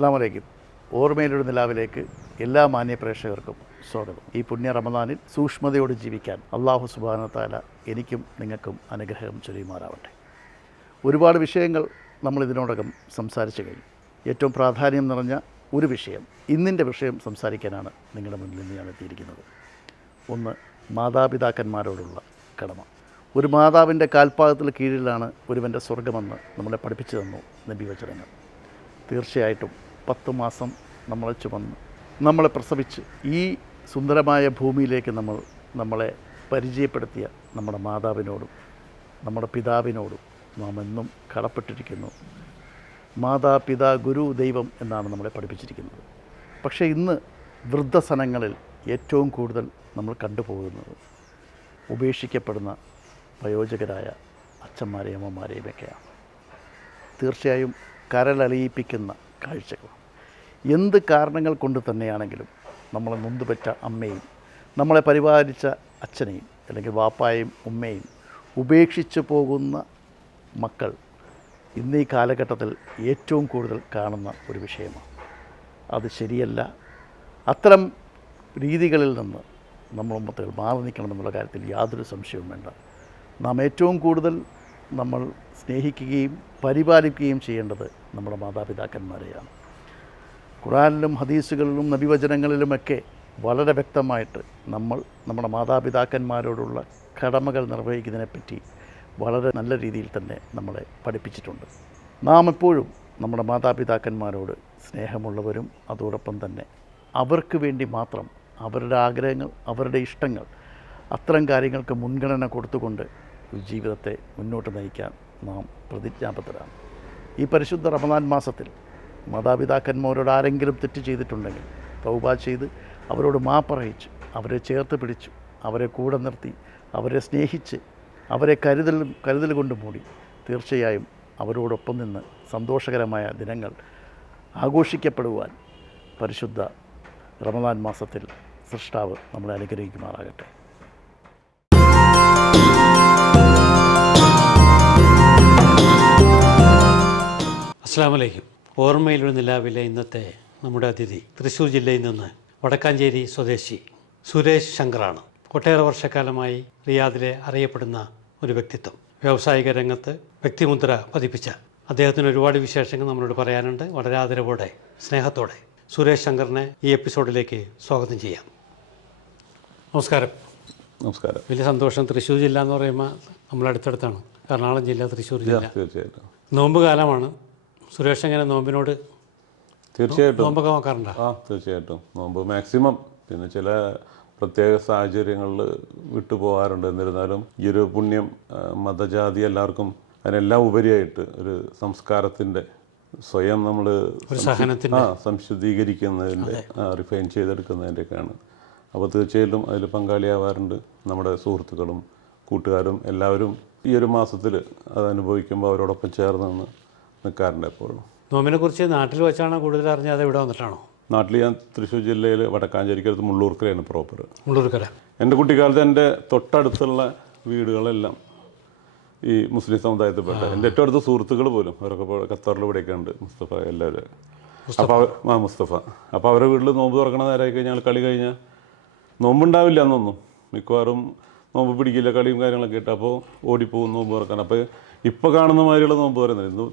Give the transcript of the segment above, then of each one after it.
അസ്സലാമു അലൈക്കും. ഓർമ്മയിലൊരു നിലാവിലേക്ക് എല്ലാ മാന്യ പ്രേക്ഷകർക്കും സ്വാഗതം. ഈ പുണ്യ റമദാനിൽ സൂക്ഷ്മതയോട് ജീവിക്കാൻ അല്ലാഹു സുബ്ഹാനഹു വ തആല എനിക്കും നിങ്ങൾക്കും അനുഗ്രഹം ചൊരിയുമാറാവട്ടെ. ഒരുപാട് വിഷയങ്ങൾ നമ്മൾ ഇതിനോടകം സംസാരിച്ചു കഴിഞ്ഞു. ഏറ്റവും പ്രാധാന്യം നിറഞ്ഞ ഒരു വിഷയം, ഇന്നിൻ്റെ വിഷയം സംസാരിക്കാനാണ് നിങ്ങളുടെ മുന്നിൽ നിന്ന് ഞാൻ എത്തിയിരിക്കുന്നത്. ഒന്ന്, മാതാപിതാക്കന്മാരോടുള്ള കടമ. ഒരു മാതാവിൻ്റെ കാൽപ്പാദത്തിൽ കീഴിലാണ് ഒരുവൻ്റെ സ്വർഗമെന്ന് നമ്മളെ പഠിപ്പിച്ചു തന്നു നബി വചനങ്ങൾ. തീർച്ചയായിട്ടും 10 മാസം നമ്മളെ ചുമന്ന് നമ്മളെ പ്രസവിച്ച് ഈ സുന്ദരമായ ഭൂമിയിലേക്ക് നമ്മളെ പരിചയപ്പെടുത്തിയ നമ്മുടെ മാതാവിനോടും നമ്മുടെ പിതാവിനോടും നാം എന്നും കടപ്പെട്ടിരിക്കുന്നു. മാതാപിതാ ഗുരു ദൈവം എന്നാണ് നമ്മളെ പഠിപ്പിച്ചിരിക്കുന്നത്. പക്ഷേ ഇന്ന് വൃദ്ധസനങ്ങളിൽ ഏറ്റവും കൂടുതൽ നമ്മൾ കണ്ടുപോകുന്നത് ഉപേക്ഷിക്കപ്പെടുന്ന വയോജകരായ അച്ഛന്മാരെയും അമ്മമാരെയും ഒക്കെയാണ്. തീർച്ചയായും കരളലിയിപ്പിക്കുന്ന കാഴ്ചകൾ. എന്ത് കാരണങ്ങൾ കൊണ്ട് തന്നെയാണെങ്കിലും നമ്മളെ നൊന്തുപെറ്റ അമ്മയും നമ്മളെ പരിപാലിച്ച അച്ഛനെയും അല്ലെങ്കിൽ വാപ്പായും ഉമ്മയും ഉപേക്ഷിച്ചു പോകുന്ന മക്കൾ ഇന്ന് ഈ കാലഘട്ടത്തിൽ ഏറ്റവും കൂടുതൽ കാണുന്ന ഒരു വിഷയമാണ്. അത് ശരിയല്ല. അത്തരം രീതികളിൽ നിന്ന് നമ്മൾ ഉമ്മത്തുകൾ മാറി നിൽക്കണമെന്നുള്ള കാര്യത്തിൽ യാതൊരു സംശയവും വേണ്ട. നാം ഏറ്റവും കൂടുതൽ നമ്മൾ സ്നേഹിക്കുകയും പരിപാലിക്കുകയും ചെയ്യേണ്ടത് നമ്മുടെ മാതാപിതാക്കന്മാരെയാണ്. ഖുർആനിലും ഹദീസുകളിലും നബിവചനങ്ങളിലുമൊക്കെ വളരെ വ്യക്തമായിട്ട് നമ്മുടെ മാതാപിതാക്കന്മാരോടുള്ള കടമകൾ നിർവഹിക്കുന്നതിനെപ്പറ്റി വളരെ നല്ല രീതിയിൽ തന്നെ നമ്മളെ പഠിപ്പിച്ചിട്ടുണ്ട്. നാം എപ്പോഴും നമ്മുടെ മാതാപിതാക്കന്മാരോട് സ്നേഹമുള്ളവരും അതോടൊപ്പം തന്നെ അവർക്ക് വേണ്ടി മാത്രം അവരുടെ ആഗ്രഹങ്ങൾ, അവരുടെ ഇഷ്ടങ്ങൾ, അത്തരം കാര്യങ്ങൾക്ക് മുൻഗണന കൊടുത്തുകൊണ്ട് ജീവിതത്തെ മുന്നോട്ട് നയിക്കാൻ നാം പ്രതിജ്ഞാബദ്ധരാണ്. ഈ പരിശുദ്ധ റമദാൻ മാസത്തിൽ മാതാപിതാക്കന്മാരോട് ആരെങ്കിലും തെറ്റ് ചെയ്തിട്ടുണ്ടെങ്കിൽ തൗബ ചെയ്ത് അവരോട് മാപ്പറിയിച്ച് അവരെ ചേർത്ത് പിടിച്ചു, അവരെ കൂടെ നിർത്തി, അവരെ സ്നേഹിച്ച്, അവരെ കരുതൽ കൊണ്ട് മൂടി തീർച്ചയായും അവരോടൊപ്പം നിന്ന് സന്തോഷകരമായ ദിനങ്ങൾ ആഘോഷിക്കപ്പെടുവാൻ പരിശുദ്ധ റമദാൻ മാസത്തിൽ സൃഷ്ടാവ് നമ്മളെ അനുഗ്രഹിക്കുമാറാകട്ടെ. അസ്സലാമു അലൈക്കും. ഓർമ്മയിലൊരു നിലാവിലെ ഇന്നത്തെ നമ്മുടെ അതിഥി തൃശ്ശൂർ ജില്ലയിൽ നിന്ന് വടക്കാഞ്ചേരി സ്വദേശി സുരേഷ് ശങ്കറാണ്. ഒട്ടേറെ വർഷക്കാലമായി റിയാദിലെ അറിയപ്പെടുന്ന ഒരു വ്യക്തിത്വം. വ്യാവസായിക രംഗത്ത് വ്യക്തിമുദ്ര പതിപ്പിച്ച അദ്ദേഹത്തിന് ഒരുപാട് വിശേഷങ്ങൾ നമ്മളോട് പറയാനുണ്ട്. വളരെ ആദരവോടെ സ്നേഹത്തോടെ സുരേഷ് ശങ്കറിനെ ഈ എപ്പിസോഡിലേക്ക് സ്വാഗതം ചെയ്യാം. നമസ്കാരം. നമസ്കാരം. വലിയ സന്തോഷം. തൃശ്ശൂർ ജില്ല എന്ന് പറയുമ്പോൾ നമ്മളടുത്തടുത്താണ്. എറണാകുളം ജില്ല, തൃശ്ശൂർ ജില്ല. തീർച്ചയായിട്ടും നോമ്പ് കാലമാണ്. സുരേഷ് എങ്ങനെ നോമ്പിനോട് തീർച്ചയായിട്ടും നോമ്പൊക്കെ നോക്കാറുണ്ടോ? തീർച്ചയായിട്ടും നോമ്പ് മാക്സിമം. പിന്നെ ചില പ്രത്യേക സാഹചര്യങ്ങളിൽ വിട്ടുപോകാറുണ്ട്. എന്നിരുന്നാലും ഈ ഒരു പുണ്യം മതജാതി എല്ലാവർക്കും അതിനെല്ലാം ഉപരിയായിട്ട് ഒരു സംസ്കാരത്തിൻ്റെ സ്വയം നമ്മൾ സംശുദ്ധീകരിക്കുന്നതിൻ്റെ റിഫൈൻ ചെയ്തെടുക്കുന്നതിൻ്റെയൊക്കെയാണ്. അപ്പോൾ തീർച്ചയായിട്ടും അതിൽ പങ്കാളിയാവാറുണ്ട്. നമ്മുടെ സുഹൃത്തുക്കളും കൂട്ടുകാരും എല്ലാവരും ഈ ഒരു മാസത്തിൽ അത് അനുഭവിക്കുമ്പോൾ അവരോടൊപ്പം ചേർന്ന് നിൽക്കാറുണ്ട് എപ്പോഴും. നോമ്പിനെ കുറിച്ച് നാട്ടിൽ വെച്ചാണോ കൂടുതൽ അറിഞ്ഞത്, അത് ഇവിടെ വന്നിട്ടാണോ? നാട്ടിൽ ഞാൻ തൃശ്ശൂർ ജില്ലയിൽ വടക്കാഞ്ചേരിക്കടുത്ത് മുള്ളൂർക്കരയാണ് പ്രോപ്പർ. മുള്ളൂർക്കര. എൻ്റെ കുട്ടിക്കാലത്ത് എൻ്റെ തൊട്ടടുത്തുള്ള വീടുകളെല്ലാം ഈ മുസ്ലിം സമുദായത്തിൽപ്പെട്ട എൻ്റെ ഏറ്റവും അടുത്ത സുഹൃത്തുക്കൾ പോലും അവരൊക്കെ ഖത്തറിൽ ഇവിടെയൊക്കെ ഉണ്ട്. മുസ്തഫ എല്ലാവരും. അപ്പോൾ മുസ്തഫ. അപ്പോൾ അവരുടെ വീട്ടിൽ നോമ്പ് തുറക്കണ നേരമായി കഴിഞ്ഞാൽ കളി കഴിഞ്ഞാൽ നോമ്പുണ്ടാവില്ല എന്നൊന്നും. മിക്കവാറും നോമ്പ് പിടിക്കില്ല, കളിയും കാര്യങ്ങളൊക്കെ ഇട്ട് അപ്പോൾ ഓടിപ്പോകും നോമ്പ് തുറക്കാൻ. അപ്പോൾ ഇപ്പോൾ കാണുന്ന മാതിരിയുള്ള നോമ്പ് പറയുന്നത് ഇന്ന്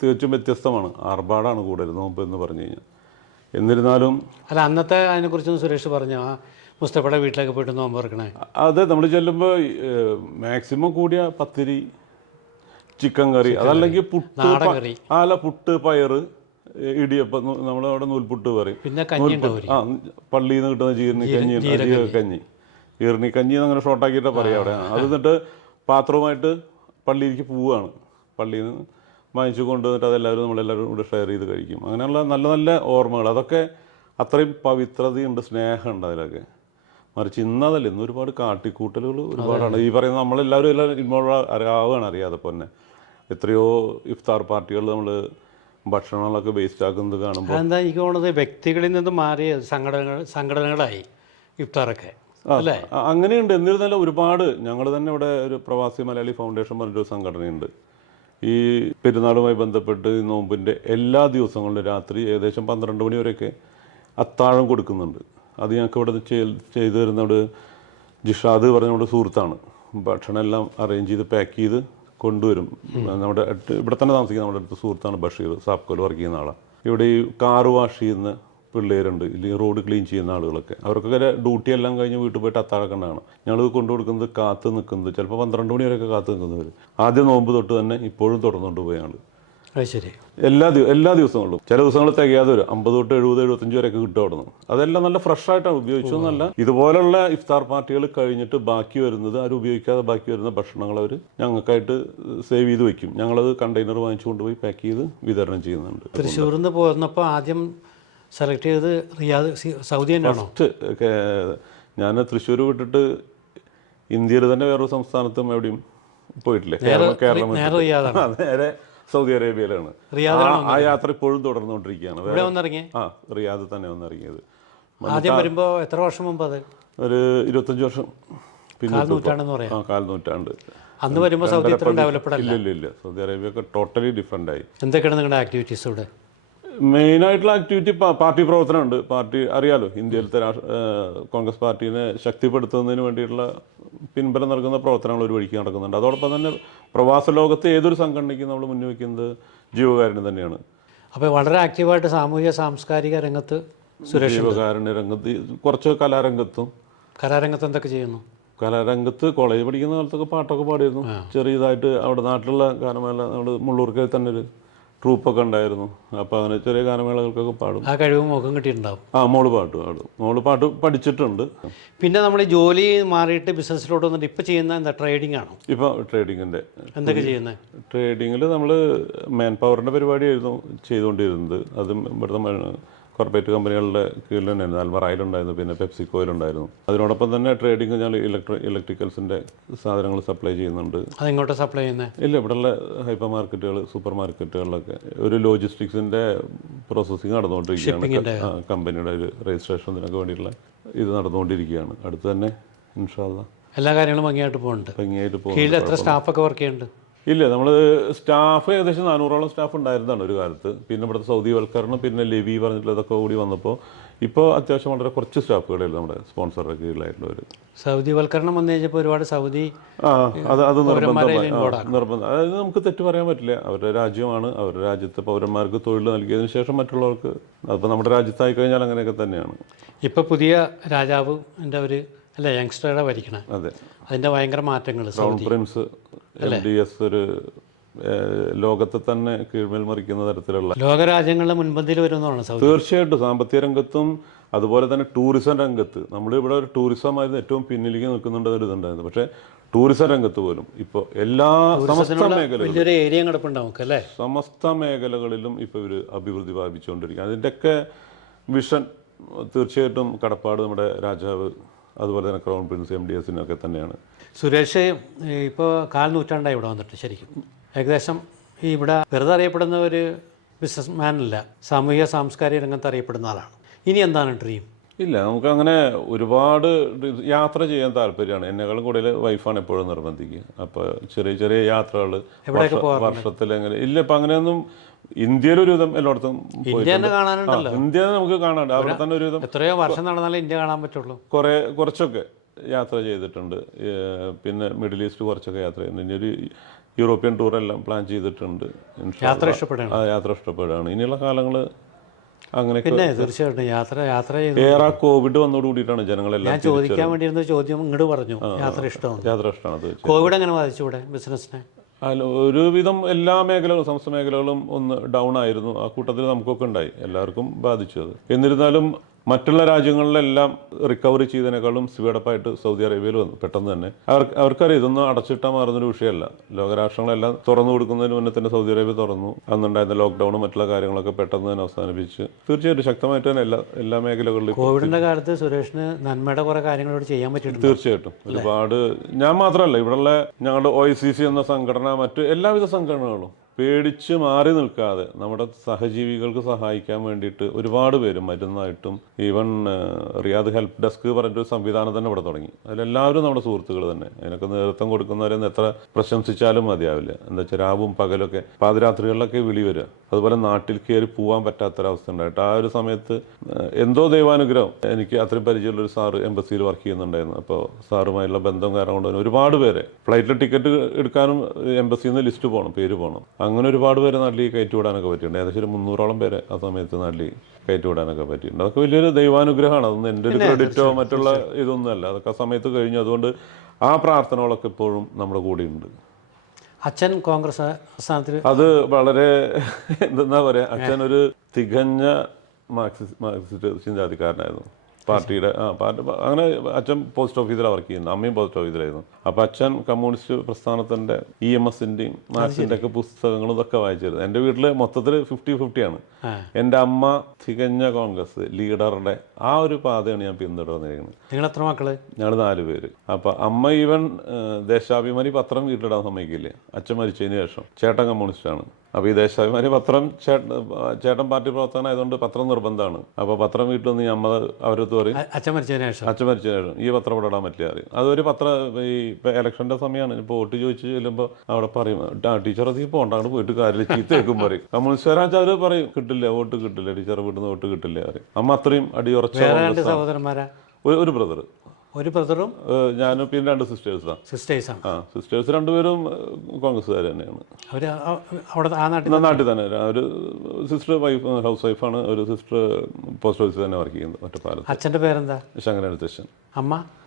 തികച്ചും വ്യത്യസ്തമാണ്. ആർഭാടാണ് കൂടുതൽ നോമ്പ് എന്ന് പറഞ്ഞു കഴിഞ്ഞാൽ. എന്നിരുന്നാലും അല്ല, അന്നത്തെ അതിനെക്കുറിച്ചൊന്ന് സുരേഷ് പറഞ്ഞു. മുസ്തഫയുടെ വീട്ടിലേക്ക് പോയിട്ട് നോമ്പ് തുറക്കണേ. അതെ, നമ്മൾ ചെല്ലുമ്പോൾ മാക്സിമം കൂടിയ പത്തിരി, ചിക്കൻ കറി, അതല്ലെങ്കിൽ പുട്ട്, പുട്ട്, പയറ്, ഇടിയപ്പം, നമ്മളവിടെ നൂൽപുട്ട് പറയും. പിന്നെ കഞ്ഞി. പള്ളിയിൽ നിന്ന് കിട്ടുന്ന ജീരകക്കഞ്ഞി, ഈർണിക്കഞ്ഞി അങ്ങനെ ഷോർട്ടാക്കിയിട്ടാണ് പറയുക അവിടെ. അത് എന്നിട്ട് പാത്രവുമായിട്ട് പള്ളിയിലേക്ക് പോവുകയാണ്. പള്ളിയിൽ നിന്ന് വാങ്ങിച്ചു കൊണ്ടുവന്നിട്ട് അതെല്ലാവരും നമ്മളെല്ലാവരും കൂടെ ഷെയർ ചെയ്ത് കഴിക്കും. അങ്ങനെയുള്ള നല്ല നല്ല ഓർമ്മകൾ, അതൊക്കെ അത്രയും പവിത്രതയുണ്ട്, സ്നേഹമുണ്ട് അതിലൊക്കെ. മറിച്ച് ഇന്നതല്ല, ഇന്ന് ഒരുപാട് കാട്ടിക്കൂട്ടലുകൾ ഒരുപാടാണ്. ഈ പറയുന്ന നമ്മളെല്ലാവരും ഇൻവോൾവ് ആവുകയാണ് അറിയാതെ തന്നെ. എത്രയോ ഇഫ്താർ പാർട്ടികൾ നമ്മൾ ഭക്ഷണങ്ങളൊക്കെ വേസ്റ്റ് ആക്കുന്നത് കാണുമ്പോൾ എന്താ എനിക്ക് തോന്നുന്നത്, വ്യക്തികളിൽ നിന്ന് മാറിയ സംഘടനകളായി ഇഫ്താറൊക്കെ അല്ലേ? അങ്ങനെയുണ്ട്. എന്നിരുന്നാലും ഒരുപാട് ഞങ്ങൾ തന്നെ ഇവിടെ ഒരു പ്രവാസി മലയാളി ഫൗണ്ടേഷൻ പറഞ്ഞൊരു സംഘടനയുണ്ട്. ഈ പെരുന്നാളുമായി ബന്ധപ്പെട്ട് നോമ്പിൻ്റെ എല്ലാ ദിവസങ്ങളിലും രാത്രി ഏകദേശം 12 മണി വരെയൊക്കെ അത്താഴം കൊടുക്കുന്നുണ്ട്. അത് ഞങ്ങൾക്ക് ഇവിടെ ചെയ്തു തരുന്നവിടെ ജിഷാദ് പറഞ്ഞ സുഹൃത്താണ്. ഭക്ഷണം എല്ലാം അറേഞ്ച് ചെയ്ത് പാക്ക് ചെയ്ത് കൊണ്ടുവരും. നമ്മുടെ ഇവിടെ തന്നെ താമസിക്കുന്ന നമ്മുടെ അടുത്ത സുഹൃത്താണ് ബഷീർ, സാപ്കോൽ വർക്ക് ചെയ്യുന്ന ആളാണ്. ഇവിടെ ഈ കാറ് വാഷ് ചെയ്യുന്ന പിള്ളേരുണ്ട്, ഇല്ലെങ്കിൽ റോഡ് ക്ലീൻ ചെയ്യുന്ന ആളുകളൊക്കെ, അവർക്കൊക്കെ ഡ്യൂട്ടി എല്ലാം കഴിഞ്ഞ് വീട്ടിൽ പോയിട്ട് അത്താഴക്കണ്ടാണ് ഞങ്ങൾ കൊണ്ടു കൊടുക്കുന്നത്. കാത്ത് നിൽക്കുന്നത് ചിലപ്പോൾ 12 മണി വരെയൊക്കെ കാത്ത് നിൽക്കുന്നവർ ആദ്യം നോമ്പ് തൊട്ട് തന്നെ ഇപ്പോഴും തുടർന്നുകൊണ്ട് പോയി ഞങ്ങൾ. അത് ശരി. എല്ലാ ദിവസങ്ങളിലും ചില ദിവസങ്ങൾ തികയാതെ വരും. 50 തൊട്ട് 70, 75 വരെയൊക്കെ കിട്ടും അവിടെ നിന്ന്. അതെല്ലാം നല്ല ഫ്രഷ് ആയിട്ടാണ് ഉപയോഗിച്ചതെന്നല്ല. ഇതുപോലുള്ള ഇഫ്താർ പാർട്ടികൾ കഴിഞ്ഞിട്ട് ബാക്കി വരുന്നത്, ആരും ഉപയോഗിക്കാതെ ബാക്കി വരുന്ന ഭക്ഷണങ്ങൾ അവർ ഞങ്ങൾക്കായിട്ട് സേവ് ചെയ്ത് വെക്കും. ഞങ്ങളത് കണ്ടെയ്നർ വാങ്ങിച്ചു കൊണ്ടുപോയി പാക്ക് ചെയ്ത് വിതരണം ചെയ്യുന്നുണ്ട്. തൃശ്ശൂരിൽ നിന്ന് പോന്നപ്പോൾ ആദ്യം സെലക്ട് ചെയ്ത് റിയാദ്, സൗദി തന്നെയാണോ? ഞാൻ തൃശ്ശൂർ വിട്ടിട്ട് ഇന്ത്യയിൽ തന്നെ വേറൊരു സംസ്ഥാനത്തും എവിടെയും പോയിട്ടില്ലേ. കേരളം നേരെ സൗദി അറേബ്യയിലാണ്. ആ യാത്ര ഇപ്പോഴും തുടർന്നുകൊണ്ടിരിക്കുകയാണ്. റിയാദ് തന്നെ വന്നിറങ്ങിയത്. ആദ്യം വരുമ്പോൾ എത്ര വർഷം മുമ്പ്? അത് ഒരു 25 വർഷം പിന്നെ. കാൽനൂറ്റാണ്ട്. അന്ന് വരുമ്പോൾ സൗദി ഇത്ര ഡെവലപ്ഡ് അല്ല. ഇല്ല, സൗദി അറേബ്യ ഒക്കെ ടോട്ടലി ഡിഫറെൻ്റ് ആയി. എന്തൊക്കെയാണ് നിങ്ങളുടെ ആക്ടിവിറ്റീസ് ഇവിടെ? മെയിനായിട്ടുള്ള ആക്ടിവിറ്റി പാർട്ടി പ്രവർത്തനമുണ്ട്. പാർട്ടി അറിയാലോ, ഇന്ത്യയിലത്തെ കോൺഗ്രസ് പാർട്ടീനെ ശക്തിപ്പെടുത്തുന്നതിന് വേണ്ടിയിട്ടുള്ള പിൻബലം നൽകുന്ന പ്രവർത്തനങ്ങൾ ഒരു വഴിക്ക് നടക്കുന്നുണ്ട്. അതോടൊപ്പം തന്നെ പ്രവാസ ലോകത്ത് ഏതൊരു സംഘടനയ്ക്കും നമ്മൾ മുന്നിൽ വയ്ക്കുന്നത് ജീവകാരുണ്യം തന്നെയാണ്. അപ്പോൾ വളരെ ആക്റ്റീവായിട്ട് സാമൂഹിക സാംസ്കാരിക രംഗത്ത് ജീവകാരുണ്യ രംഗത്ത്, കുറച്ച് കലാരംഗത്ത് എന്തൊക്കെ ചെയ്യുന്നു? കലാരംഗത്ത് കോളേജ് പഠിക്കുന്ന കാലത്തൊക്കെ പാട്ടൊക്കെ പാടിയിരുന്നു. ചെറിയതായിട്ട് അവിടെ നാട്ടിലുള്ള ഗാനമേള, നമ്മൾ മുള്ളൂർക്കൽ തന്നെ ഒരു ട്രൂപ്പൊക്കെ ഉണ്ടായിരുന്നു. അപ്പോൾ അങ്ങനെ ചെറിയ ഗാനമേളകൾക്കൊക്കെ പാടും. ആ കഴിവ് മുഖം കിട്ടിയിട്ടുണ്ടാവും. മോള് പാടും. മോള് പാട്ട് പഠിച്ചിട്ടുണ്ട്. പിന്നെ നമ്മൾ ഈ ജോലി മാറിയിട്ട് ബിസിനസ്സിലോട്ട് വന്നിട്ട് ഇപ്പോൾ ചെയ്യുന്ന എന്താ, ട്രേഡിംഗ് ആണോ? ഇപ്പോൾ ട്രേഡിങ്ങിൻ്റെ എന്തൊക്കെ ചെയ്യുന്നത്? ട്രേഡിങ്ങിൽ നമ്മൾ മാൻ പവറിൻ്റെ പരിപാടിയായിരുന്നു ചെയ്തുകൊണ്ടിരുന്നത്. അതും ഇവിടുത്തെ കോർപ്പറേറ്റ് കമ്പനികളുടെ കീഴിൽ തന്നെയായിരുന്നു. അൽമറായിലുണ്ടായിരുന്നു, പിന്നെ പെപ്സിക്കോയിലുണ്ടായിരുന്നു. അതിനോടൊപ്പം തന്നെ ട്രേഡിങ് ഞങ്ങൾ ഇലക്ട്രിക്കൽസിൻ്റെ സാധനങ്ങൾ സപ്ലൈ ചെയ്യുന്നുണ്ട്. അതെങ്ങോട്ട് സപ്ലൈ ചെയ്യുന്നത്? ഇല്ല, ഇവിടെയുള്ള ഹൈപ്പർ മാർക്കറ്റുകൾ, സൂപ്പർ മാർക്കറ്റുകളിലൊക്കെ ഒരു ലോജിസ്റ്റിക്സിൻ്റെ പ്രോസസ്സിങ് നടന്നുകൊണ്ടിരിക്കുകയാണ്. കമ്പനിയുടെ ഒരു രജിസ്ട്രേഷനൊക്കെ വേണ്ടിയിട്ടുള്ള ഇത് നടന്നുകൊണ്ടിരിക്കുകയാണ്. അടുത്ത് തന്നെ ഇൻഷാ അല്ലാഹ് എല്ലാ കാര്യങ്ങളും ഭംഗിയായിട്ട് പോകുന്നുണ്ട്. കീഴിൽ എത്ര സ്റ്റാഫൊക്കെ വർക്ക് ചെയ്യുന്നുണ്ട്? ഇല്ല, നമ്മൾ സ്റ്റാഫ് ഏകദേശം 400ഓളം സ്റ്റാഫ് ഉണ്ടായിരുന്നതാണ് ഒരു കാലത്ത്. പിന്നെ ഇവിടുത്തെ സൗദിവൽക്കരണം, പിന്നെ ലെവി പറഞ്ഞിട്ടുള്ളതൊക്കെ കൂടി വന്നപ്പോൾ ഇപ്പോൾ അത്യാവശ്യം വളരെ കുറച്ച് സ്റ്റാഫുകളായിരുന്നു നമ്മുടെ സ്പോൺസറുടെ കീഴിലായിട്ടുള്ളവർ. സൗദിവൽക്കരണം വന്നു കഴിഞ്ഞപ്പോൾ ഒരുപാട് സൗദി അത് നിർബന്ധം. അതായത് നമുക്ക് തെറ്റ് പറയാൻ പറ്റില്ല. അവരുടെ രാജ്യമാണ്, അവരുടെ രാജ്യത്തെ പൗരന്മാർക്ക് തൊഴിൽ നൽകിയതിന് ശേഷം മറ്റുള്ളവർക്ക്, അതിപ്പോൾ നമ്മുടെ രാജ്യത്തായി കഴിഞ്ഞാൽ അങ്ങനെയൊക്കെ തന്നെയാണ്. ഇപ്പോൾ പുതിയ രാജാവ് ഒരു യങ്സ്റ്ററുടെ ഭരിക്കണേ. അതെ, അതിൻ്റെ ഭയങ്കര മാറ്റങ്ങൾ. ക്രൗൺ പ്രിൻസ് MDS ഒരു ലോകത്തെ തന്നെ കീഴ്മേൽ മറിക്കുന്ന തരത്തിലുള്ള ലോകരാജ്യങ്ങളുടെ മുൻപന്തിയിൽ വരുന്നതാണ് സൗദി. തീർച്ചയായിട്ടും സാമ്പത്തിക രംഗത്തും അതുപോലെ തന്നെ ടൂറിസം രംഗത്ത്. നമ്മളിവിടെ ഒരു ടൂറിസമായിരുന്നു ഏറ്റവും പിന്നിലേക്ക് നിൽക്കുന്നുണ്ട് ഒരു ഇതുണ്ടായിരുന്നു. പക്ഷേ ടൂറിസം രംഗത്ത് പോലും ഇപ്പോൾ എല്ലാ സമസ്ത മേഖലകളിലും ഇപ്പോൾ ഇവർ അഭിവൃദ്ധി പ്രാപിച്ചുകൊണ്ടിരിക്കുക. അതിൻ്റെയൊക്കെ വിഷൻ തീർച്ചയായിട്ടും കടപ്പാട് നമ്മുടെ രാജാവ്, അതുപോലെ തന്നെ ക്രൗൺ പ്രിൻസ് MDSനൊക്കെ തന്നെയാണ്. സുരേഷ് ഇപ്പോൾ 4 നൂറ്റാണ്ടായി ഇവിടെ വന്നിട്ട്. ശരിക്കും ഏകദേശം ഇവിടെ വെറുതെ അറിയപ്പെടുന്ന ഒരു ബിസിനസ് മാനല്ല, സാമൂഹിക സാംസ്കാരിക രംഗത്ത് അറിയപ്പെടുന്ന ആളാണ്. ഇനി എന്താണ് ഡ്രീം? ഇല്ല, നമുക്കങ്ങനെ ഒരുപാട് യാത്ര ചെയ്യാൻ താല്പര്യമാണ്. എന്നെക്കാളും കൂടുതൽ വൈഫാണ് എപ്പോഴും നിർബന്ധിക്കുക. അപ്പോൾ ചെറിയ ചെറിയ യാത്രകൾ വർഷത്തിലെങ്ങനെ. ഇല്ല, ഇപ്പം അങ്ങനെയൊന്നും ഇന്ത്യയിലൊരുവിധം എല്ലായിടത്തും ഇന്ത്യ നമുക്ക് കാണാനുണ്ട്. അവിടെ തന്നെ ഒരുവിധം എത്രയോ വർഷം നടന്നാലേ ഇന്ത്യ കാണാൻ പറ്റുള്ളൂ. കുറച്ചൊക്കെ യാത്ര ചെയ്തിട്ടുണ്ട്. പിന്നെ മിഡിൽ ഈസ്റ്റ് കുറച്ചൊക്കെ യാത്ര ചെയ്യുന്നുണ്ട്. ഇനി ഒരു യൂറോപ്യൻ ടൂറെല്ലാം പ്ലാൻ ചെയ്തിട്ടുണ്ട്. യാത്ര ഇഷ്ടപ്പെടുകയാണ്. ഇനിയുള്ള കാലങ്ങൾ അങ്ങനെ തീർച്ചയായിട്ടും യാത്ര ഏറെ കോവിഡ് വന്നോടുകൂടിയിട്ടാണ് ജനങ്ങളെല്ലാം. ഞാൻ ചോദിക്കാൻ വേണ്ടിയിരുന്ന ചോദ്യം ഇങ്ങോട്ട് പറഞ്ഞു. യാത്ര ഇഷ്ടമാണ്. കോവിഡ് എങ്ങനെ ബാധിച്ചു ഇവിടെ ബിസിനസ്സിനെ? ഒരുവിധം എല്ലാ മേഖലകളും, സമസ്ത മേഖലകളും ഒന്ന് ഡൗൺ ആയിരുന്നു. ആ കൂട്ടത്തിൽ നമുക്കൊക്കെ ഉണ്ടായി, എല്ലാവർക്കും ബാധിച്ചു അത്. എന്നിരുന്നാലും മറ്റുള്ള രാജ്യങ്ങളിലെല്ലാം റിക്കവറി ചെയ്തതിനേക്കാളും സ്പീഡപ്പായിട്ട് സൗദി അറേബ്യയിൽ വന്നു പെട്ടെന്ന് തന്നെ. അവർക്കറിയാം ഇതൊന്നും അടച്ചിട്ടാൽ മാറുന്നൊരു വിഷയമല്ല. ലോകരാഷ്ട്രങ്ങളെല്ലാം തുറന്നു കൊടുക്കുന്നതിന് മുന്നേ തന്നെ സൗദി അറേബ്യ തുറന്നു. അന്നുണ്ടായിരുന്ന ലോക്ക്ഡൌണും മറ്റുള്ള കാര്യങ്ങളൊക്കെ പെട്ടെന്ന് തന്നെ അവസാനിപ്പിച്ച് തീർച്ചയായിട്ടും ശക്തമായിട്ട് തന്നെ എല്ലാ മേഖലകളിലും. കോവിഡിന്റെ കാലത്ത് സുരേഷിന് നന്മയുടെ കുറെ കാര്യങ്ങളോട് ചെയ്യാൻ പറ്റിയിട്ടുണ്ട്. തീർച്ചയായിട്ടും ഒരുപാട്. ഞാൻ മാത്രമല്ല, ഇവിടെയുള്ള ഞങ്ങളുടെ OICC എന്ന സംഘടന, മറ്റ് എല്ലാവിധ സംഘടനകളും പേടിച്ച് മാറി നിൽക്കാതെ നമ്മുടെ സഹജീവികൾക്ക് സഹായിക്കാൻ വേണ്ടിയിട്ട് ഒരുപാട് പേര് മരുന്നായിട്ടും ഈവൻ റിയാദ് ഹെൽപ്പ് ഡെസ്ക് പറഞ്ഞിട്ടൊരു സംവിധാനം തന്നെ ഇവിടെ തുടങ്ങി. അതിലെല്ലാവരും നമ്മുടെ സുഹൃത്തുക്കൾ തന്നെ. അതിനൊക്കെ നേതൃത്വം കൊടുക്കുന്നവരെന്ന് എത്ര പ്രശംസിച്ചാലും മതിയാവില്ല. എന്താ വെച്ചാൽ രാവും പകലൊക്കെ പാതിരാത്രികളിലൊക്കെ വിളി വരിക. അതുപോലെ നാട്ടിൽ കയറി പോകാൻ പറ്റാത്തൊരവസ്ഥ ഉണ്ടായിട്ട് ആ ഒരു സമയത്ത് എന്തോ ദൈവാനുഗ്രഹം എനിക്ക് അത്രയും പരിചയമുള്ളൊരു സാറ് എംബസിയിൽ വർക്ക് ചെയ്യുന്നുണ്ടായിരുന്നു. അപ്പോൾ സാറുമായുള്ള ബന്ധം കാരണം കൊണ്ട് ഒരുപാട് പേരെ ഫ്ലൈറ്റിൽ ടിക്കറ്റ് എടുക്കാനും എംബസിയിൽ നിന്ന് ലിസ്റ്റ് പോകണം, പേര് പോകണം. അങ്ങനെ ഒരുപാട് പേരെ നാട്ടിൽ കയറ്റി വിടാനൊക്കെ പറ്റിയിട്ടുണ്ട്. ഏകദേശം ഒരു 300ഓളം പേരെ ആ സമയത്ത് നാട്ടിൽ കയറ്റി വിടാനൊക്കെ പറ്റിയിട്ടുണ്ട്. അതൊക്കെ വലിയൊരു ദൈവാനുഗ്രഹമാണ്. അതൊന്നും എൻ്റെ ഒരു ക്രെഡിറ്റോ മറ്റുള്ള ഇതൊന്നുമല്ല. അതൊക്കെ ആ സമയത്ത് കഴിഞ്ഞു. അതുകൊണ്ട് ആ പ്രാർത്ഥനകളൊക്കെ ഇപ്പോഴും നമ്മുടെ കൂടെയുണ്ട്. അച്ഛൻ കോൺഗ്രസ് സ്ഥാനത്തിൽ അത് വളരെ എന്താ പറയുക, അച്ഛൻ ഒരു തികഞ്ഞ മാർക്സിസ്റ്റ് ചിന്താധികാരനായിരുന്നു. പാർട്ടിയുടെ അങ്ങനെ അച്ഛൻ പോസ്റ്റ് ഓഫീസിലാണ് വർക്ക് ചെയ്യുന്നത്, അമ്മയും പോസ്റ്റ് ഓഫീസിലായിരുന്നു. അപ്പോൾ അച്ഛൻ കമ്മ്യൂണിസ്റ്റ് പ്രസ്ഥാനത്തിൻ്റെ EMSൻ്റെയും മാർക്സിൻ്റെ ഒക്കെ പുസ്തകങ്ങളും ഇതൊക്കെ വായിച്ചിരുന്നു. എൻ്റെ വീട്ടിൽ മൊത്തത്തിൽ 50-50 ആണ്. എൻ്റെ അമ്മ തികഞ്ഞ കോൺഗ്രസ് ലീഡറുടെ ആ ഒരു പാതയാണ് ഞാൻ പിന്തുടർന്നിരിക്കുന്നത്. നിങ്ങൾ എത്ര മക്കള്? ഞങ്ങൾ 4 പേര്. അപ്പോൾ അമ്മ ഈവൻ ദേശാഭിമാനി പത്രം വീട്ടിലിടാൻ സമ്മതിക്കില്ല. അച്ഛൻ മരിച്ചതിന് ശേഷം. ചേട്ടൻ കമ്മ്യൂണിസ്റ്റാണ്. അപ്പോൾ ഈ ദേശാഭിമാനി പത്രം ചേട്ടൻ പാർട്ടി പ്രവർത്തകനായതുകൊണ്ട് പത്രം നിർബന്ധമാണ്. അപ്പോൾ പത്രം വീട്ടിൽ നിന്ന് അമ്മ അവരടുത്ത് പറയും അച്ഛൻ മരിച്ചതിന് ശേഷം ഈ പത്രം ഇവിടെ ഇടാൻ പറ്റില്ല അറിയും. അതൊരു ഈ ഇപ്പോൾ ഇലക്ഷൻ്റെ സമയമാണ്. ഇപ്പോൾ വോട്ട് ചോദിച്ച് ചെല്ലുമ്പോൾ അവിടെ പറയും ടീച്ചർ അധികം പോകണ്ട, അങ്ങോട്ട് പോയിട്ട് കാര്യമില്ല, ചീത്തയേക്കും പറയും. കമ്മ്യൂണിസ്റ്റുകാരാച്ചാൽ അവർ പറയും കിട്ടില്ല, വോട്ട് കിട്ടില്ല, ടീച്ചർ വീട്ടിൽ നിന്ന് വോട്ട് കിട്ടില്ല അറിയും. അമ്മ അത്രയും അടിയുറച്ച സഹോദരന്മാരാ? ഒരു ബ്രദർ, ഒരു ബ്രദറും ഞാനും പിന്നെ 2 സിസ്റ്റേഴ്സാണ്. സിസ്റ്റേഴ്സ് 2 പേരും കോൺഗ്രസ്സുകാർ തന്നെയാണ്. നാട്ടിൽ തന്നെ. ഒരു സിസ്റ്റർ ഹൗസ് വൈഫാണ്, ഒരു സിസ്റ്റർ പോസ്റ്റ് ഓഫീസിൽ തന്നെ വർക്ക് ചെയ്യുന്നത് ഒറ്റപ്പാലത്ത്. അച്ഛൻ്റെ പേരെന്താ? ശങ്കരനുത്തച്ഛൻ.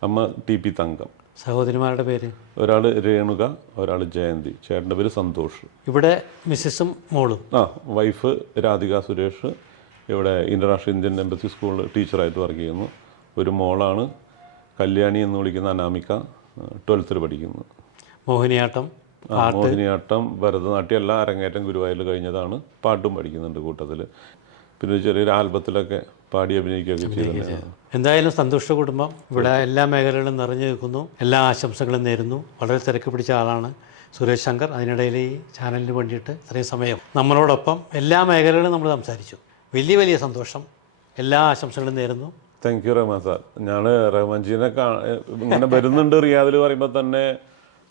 അമ്മ TP തങ്കം. സഹോദരിമാരുടെ പേര്? ഒരാൾ രേണുക, ഒരാൾ ജയന്തി. ചേട്ടൻ്റെ പേര് സന്തോഷ്. ഇവിടെ മിസ്സസും മോളും? വൈഫ് രാധിക സുരേഷ് ഇവിടെ ഇന്റർനാഷണൽ ഇന്ത്യൻ എംബസി സ്കൂളിൽ ടീച്ചറായിട്ട് വർക്ക് ചെയ്യുന്നു. ഒരു മോളാണ് കല്യാണി എന്ന് വിളിക്കുന്ന അനാമിക, 12th പഠിക്കുന്നു. മോഹിനിയാട്ടം, ഭരതനാട്യം എല്ലാം അരങ്ങേറ്റം ഗുരുവായൂരിൽ കഴിഞ്ഞതാണ്. പാട്ടും പഠിക്കുന്നുണ്ട് കൂട്ടത്തിൽ. പിന്നെ ചെറിയൊരു ആൽബത്തിലൊക്കെ പാടി അഭിനയിക്കുകയൊക്കെ ചെയ്തിട്ടുണ്ട്. എന്തായാലും സന്തുഷ്ട കുടുംബം ഇവിടെ എല്ലാ മേഖലകളിലും നിറഞ്ഞു നിൽക്കുന്നു. എല്ലാ ആശംസകളും നേരുന്നു. വളരെ തിരക്ക് പിടിച്ച ആളാണ് സുരേഷ് ശങ്കർ. അതിനിടയിൽ ഈ ചാനലിന് വേണ്ടിയിട്ട് ഇത്രയും സമയം നമ്മളോടൊപ്പം എല്ലാ മേഖലകളും നമ്മൾ സംസാരിച്ചു. വലിയ സന്തോഷം. എല്ലാ ആശംസകളും നേരുന്നു. Thank you Rahman sir. ഞാൻ റഹ്മാൻജീനെ ഇങ്ങനെ വരുന്നുണ്ട് റിയാദിൽ പറയുമ്പോൾ തന്നെ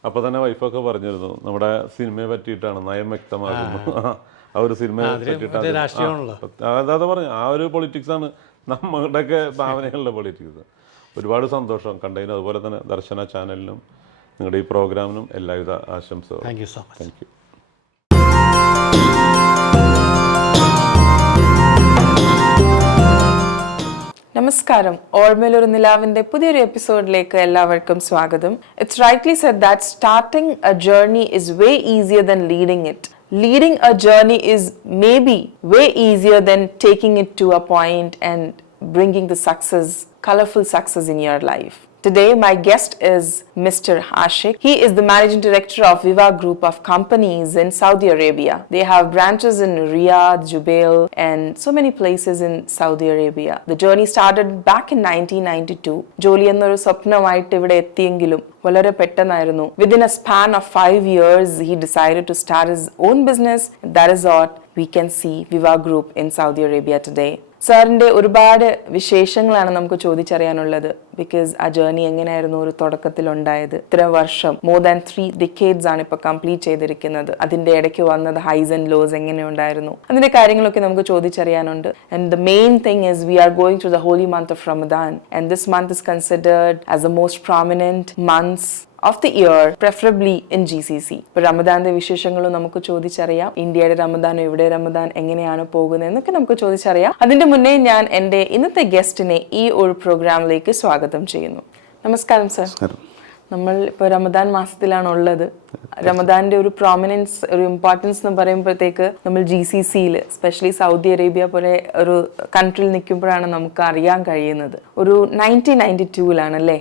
അപ്പോൾ തന്നെ വൈഫൊക്കെ പറഞ്ഞിരുന്നു നമ്മുടെ സിനിമയെ പറ്റിയിട്ടാണ്, നയം വ്യക്തമാകുന്നു. ആ ഒരു സിനിമയെ പറ്റിയിട്ടാണ് അതാ പറഞ്ഞു. ആ ഒരു പൊളിറ്റിക്സാണ് നമ്മുടെയൊക്കെ ഭാവനകളുടെ പൊളിറ്റിക്സ്. ഒരുപാട് സന്തോഷം കണ്ടതിനും അതുപോലെ തന്നെ ദർശന ചാനലിനും നിങ്ങളുടെ ഈ പ്രോഗ്രാമിനും എല്ലാവിധ ആശംസകളും. Thank you so much. Thank you. നമസ്കാരം. ഓർമ്മയിലൊരു നിലാവിന്റെ പുതിയൊരു എപ്പിസോഡിലേക്ക് എല്ലാവർക്കും സ്വാഗതം. It's rightly said that starting a journey is way easier than leading it. Leading a journey is maybe way easier than taking it to a point and bringing the success, colorful success in your life. Today, my guest is Mr. Ashik. He is the managing director of Viva Group of companies in Saudi Arabia. They have branches in Riyadh, Jubail, and so many places in Saudi Arabia. The journey started back in 1992. ജോലി എന്നൊരു സ്വപ്നമായിട്ട് ഇവിടെ എത്തിയെങ്കിലും വളരെ പെട്ടെന്നായിരുന്നു. Within a span of 5 years, he decided to start his own business. That is what we can see Viva Group in Saudi Arabia today. സാറിൻ്റെ ഒരുപാട് വിശേഷങ്ങളാണ് നമുക്ക് ചോദിച്ചറിയാനുള്ളത്. ബിക്കോസ് ആ ജേർണി എങ്ങനെയായിരുന്നു ഒരു തുടക്കത്തിലുണ്ടായത്? ഇത്ര വർഷം, more than 3 decades ആണ് ഇപ്പോൾ കംപ്ലീറ്റ് ചെയ്തിരിക്കുന്നത്. അതിൻ്റെ ഇടയ്ക്ക് വന്നത് ഹൈസ് ആൻഡ് ലോസ് എങ്ങനെയുണ്ടായിരുന്നു, അതിൻ്റെ കാര്യങ്ങളൊക്കെ നമുക്ക് ചോദിച്ചറിയാനുണ്ട്. And the main thing is we are going to the holy month of Ramadan and this month is considered as the most prominent months of the year, preferably in GCC. ഇപ്പോൾ റമദാന്റെ വിശേഷങ്ങളും നമുക്ക് ചോദിച്ചറിയാം. ഇന്ത്യയുടെ റമദാൻ, ഇവിടെ റമദാൻ എങ്ങനെയാണ് പോകുന്നത് എന്നൊക്കെ നമുക്ക് ചോദിച്ചറിയാം. അതിന്റെ മുന്നേ ഞാൻ എൻ്റെ ഇന്നത്തെ ഗസ്റ്റിനെ ഈ ഒരു പ്രോഗ്രാമിലേക്ക് സ്വാഗതം ചെയ്യുന്നു. നമസ്കാരം സർ. നമ്മൾ ഇപ്പോൾ റമദാൻ മാസത്തിലാണ് ഉള്ളത്. റമദാന്റെ ഒരു പ്രോമിനൻസ്, ഒരു ഇമ്പോർട്ടൻസ് എന്ന് പറയുമ്പോഴത്തേക്ക് നമ്മൾ GCCയിൽ, എസ്പെഷ്യലി സൗദി അറേബ്യ പോലെ ഒരു കൺട്രിയിൽ നിൽക്കുമ്പോഴാണ് നമുക്ക് അറിയാൻ കഴിയുന്നത്. ഒരു 1992 അല്ലേ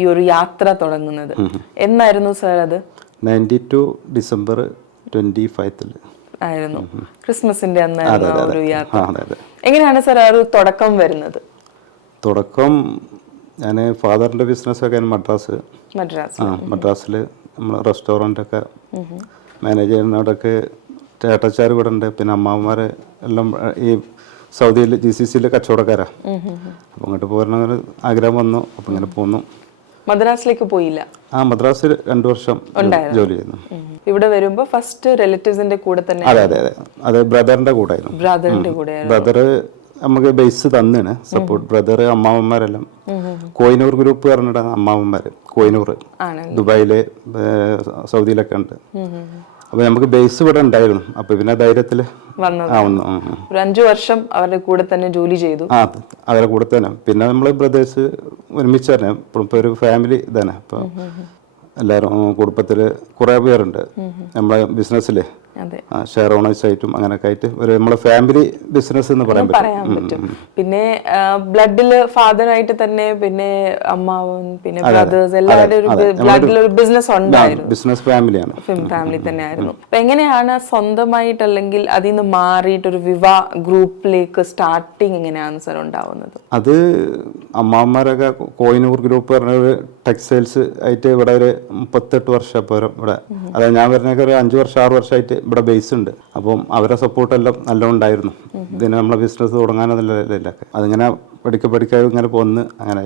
ഈ ഒരു യാത്ര തുടങ്ങുന്നത്? എന്നായിരുന്നു സർ അത്? 92 ഡിസംബർ 25 ആയിരുന്നു. ക്രിസ്മസിന്റെ അന്നായിരുന്നു ആ ഒരു യാത്ര. എങ്ങനെയാണ് സർ ആ ഒരു തുടക്കം വരുന്നത്? തുടക്കം ഞാൻ ഫാദറിൻ്റെ ബിസിനസ്സൊക്കെ മദ്രാസിൽ നമ്മൾ റെസ്റ്റോറൻ്റൊക്കെ മാനേജ് ചെയ്യുന്നവിടൊക്കെ ചേട്ടച്ചാർ ഇവിടെ ഉണ്ട്, പിന്നെ അമ്മാവന്മാർ എല്ലാം ഈ സൗദിയിൽ GCC കച്ചവടക്കാരാണ്. അപ്പോൾ അങ്ങോട്ട് പോരണ ആഗ്രഹം വന്നു. അപ്പം ഇങ്ങനെ പോന്നു. മദ്രാസിലേക്ക് പോയില്ല? മദ്രാസിൽ 2 വർഷം ജോലി ചെയ്യുന്നു. ഇവിടെ വരുമ്പോ ഫസ്റ്റ് റിലേറ്റീവ്സിന്റെ കൂടെ തന്നെ? അതെ ബ്രദറിന്റെ കൂടെ ആയിരുന്നു. ബ്രദറിന്റെ കൂടെ? ബ്രദർ നമുക്ക് ബേസ് തന്നാണ് സപ്പോർട്ട്. ബ്രദർ അമ്മാവന്മാരെല്ലാം കോയിനൂർ ഗ്രൂപ്പ് പറഞ്ഞിട്ടാണ് അമ്മാവന്മാര്. കോയിനൂർ ദുബായില് സൗദിയിലൊക്കെ ഉണ്ട്. അപ്പൊ നമുക്ക് ബേസ് ഇവിടെ ഉണ്ടായിരുന്നു. അപ്പൊ പിന്നെ ധൈര്യത്തില് വന്നു. 5 വർഷം അവരുടെ കൂടെ തന്നെ ജോലി ചെയ്തു. അവരുടെ കൂടെ തന്നെ. പിന്നെ നമ്മള് ബ്രദേഴ്സ് ഒരുമിച്ച് തന്നെ ഇപ്പൊ ഒരു ഫാമിലി തന്നെ. ഇപ്പൊ എല്ലാവരും കുടുംബത്തില് കുറെ പേരുണ്ട് നമ്മളെ ബിസിനസ്സില്. ഷെയർ ഓണേഴ്സ് ആയിട്ടും അങ്ങനെയൊക്കെ ആയിട്ട് ഒരു നമ്മളെ ഫാമിലി ബിസിനസ് എന്ന് പറയാൻ പറ്റും. പിന്നെ ബ്ലഡില് ഫാദർ ആയിട്ട് തന്നെ, പിന്നെ അമ്മാവൻ, പിന്നെ ബ്രദേഴ്സ്, എല്ലാവരും ബ്ലഡിലൊരു ബിസിനസ് ഉണ്ടായിരുന്നു. ബിസിനസ് ഫാമിലിയാണ്, ഫാമിലി തന്നെ ആയിരുന്നു. അപ്പൊ എങ്ങനെയാണ് സ്വന്തമായിട്ട് അല്ലെങ്കിൽ അതിൽ നിന്ന് മാറിയിട്ട് ഒരു വിവാ ഗ്രൂപ്പിലേക്ക് സ്റ്റാർട്ടിങ് എങ്ങനെയാണ് സാർ ഉണ്ടാവുന്നത്? അത് അമ്മാവന്മാരൊക്കെ കോയിനൂർ ഗ്രൂപ്പ് പറഞ്ഞ ഒരു ടെക്സ്റ്റൈൽസ് ആയിട്ട് ഇവിടെ ഒരു 38 വർഷം ഇവിടെ. അതായത് ഞാൻ വരുന്നൊക്കെ ഒരു 5 വർഷം 6 വർഷമായിട്ട് ഇവിടെ ബേസ് ഉണ്ട്. അപ്പം അവരെ സപ്പോർട്ടെല്ലാം നല്ല ഉണ്ടായിരുന്നു. ഇതിന് നമ്മളെ ബിസിനസ് തുടങ്ങാനല്ല, അതിങ്ങനെ പഠിക്കാതെ ഇങ്ങനെ പോന്ന് അങ്ങനെ.